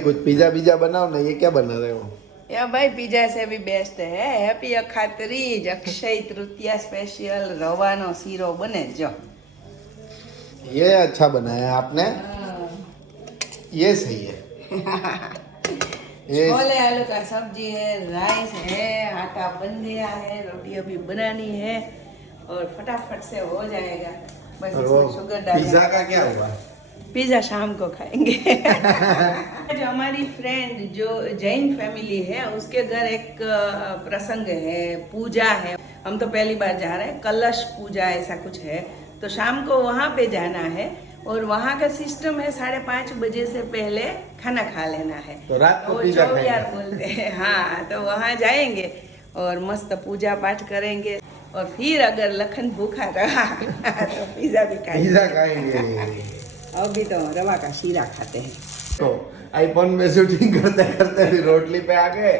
कुछ pizza pizza बनाओ ना, ये क्या बना रहे हो? या भाई पिज्जा से भी बेस्ट है happy Akhatrij Akshaya Tritiya special रવાનો sero बने जो ये अच्छा बनाया आपने, ये सही है। ये छोले आलू का सब्जी है, राइस है, आटा बन गया है, रोटी अभी बनानी है और फटाफट से हो जाएगा। बस और वो इसमें शुगर डाल पिज्जा का क्या हुआ? पिज्जा शाम को खाएंगे। जो हमारी फ्रेंड जो जैन फैमिली है उसके घर एक प्रसंग है, पूजा है। हम तो पहली बार जा रहे हैं, कलश पूजा ऐसा कुछ है, तो शाम को वहाँ पे जाना है और वहाँ का सिस्टम है 5:30 बजे से पहले खाना खा लेना है। तो रात को वो पिज्जा चौकियार खाएंगे। बोलते हैं। हाँ, तो वहाँ जाएंगे और मस्त पूजा पाठ करेंगे और फिर अगर लखन भूखा रहा तो पिज्जा भी खाएंगे। पिज्जा खाएंगे। अभी तो रवा का शीरा खाते हैं। तो आईफोन में शूटिंग करते करते फिर रोटली पे आ गए।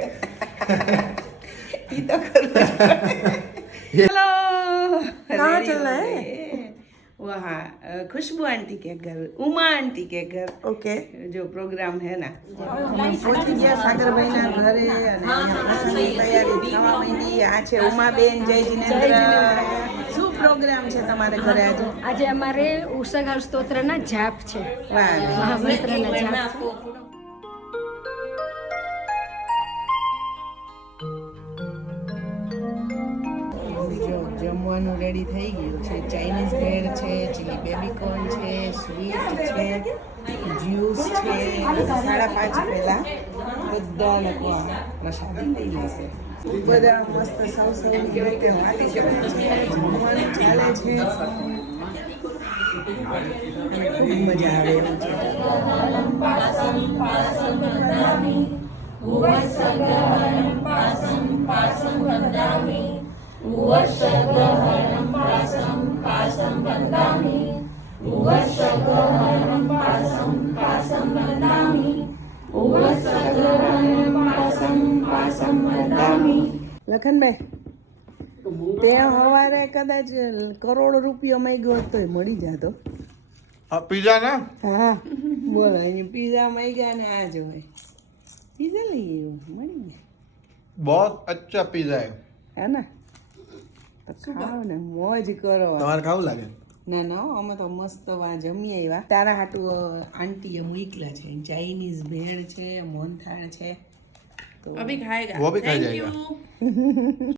ये तो करो। हेलो, कहाँ चल रहे हैं? वहाँ खुशबू आंटी के घर, उमा आंटी के घर ओके जो प्रोग्राम है ना, પહોંચી ગયા સાગરભાઈના ઘરે અને અહીંયા પ્રસંગની તૈયારી થવા માંડી. આ છે ઉમાબેન, જય જીનેન્દ્ર. શું પ્રોગ્રામ છે તમારે ઘરે આજે? આજે અમારે ઉષાગાર સ્તોત્રના જાપ છે, વાહ, મહામંત્રના જાપ. જો જમવાનું રેડી થઈ ગયું છે. ચાઇનીઝ ભેળ છે, ચીલી બેબીકોર્ન છે, સ્વીટ છે, જ્યુસ છે. 5:30 પહેલા બધા લોકો આ પ્રસાદી લઈ લેશે. બધા મસ્ત સૌ રીતે વાલી છે. જમવાનું ચાલે છે અને ખૂબ મજા આવે એવું છે. લખનભાઈ, તે સવારે કદાચ કરોડ રૂપિયો માંગ્યો હોત તોય મળી જાતો. पिज्जा ना? હા બોલો, અહીં પીઝા માંગ્યા ને આ જોવે પીઝા લઈ આવ્યો, મળી ગયા. बहुत अच्छा पिज्जा है। હે ને? તો ખાઓ ને, મોજ કરો. તમારે ખાવું લાગે? ના ના હો, અમે તો મસ્ત વા જમી આવ્યા. તારા હાટુ આંટીએ મૂકલા છે, ચાઇનીઝ ભેળ છે, મોહનથાળ છે. તો અભી ખાएगा. वो भी खा Thank जाएगा। you.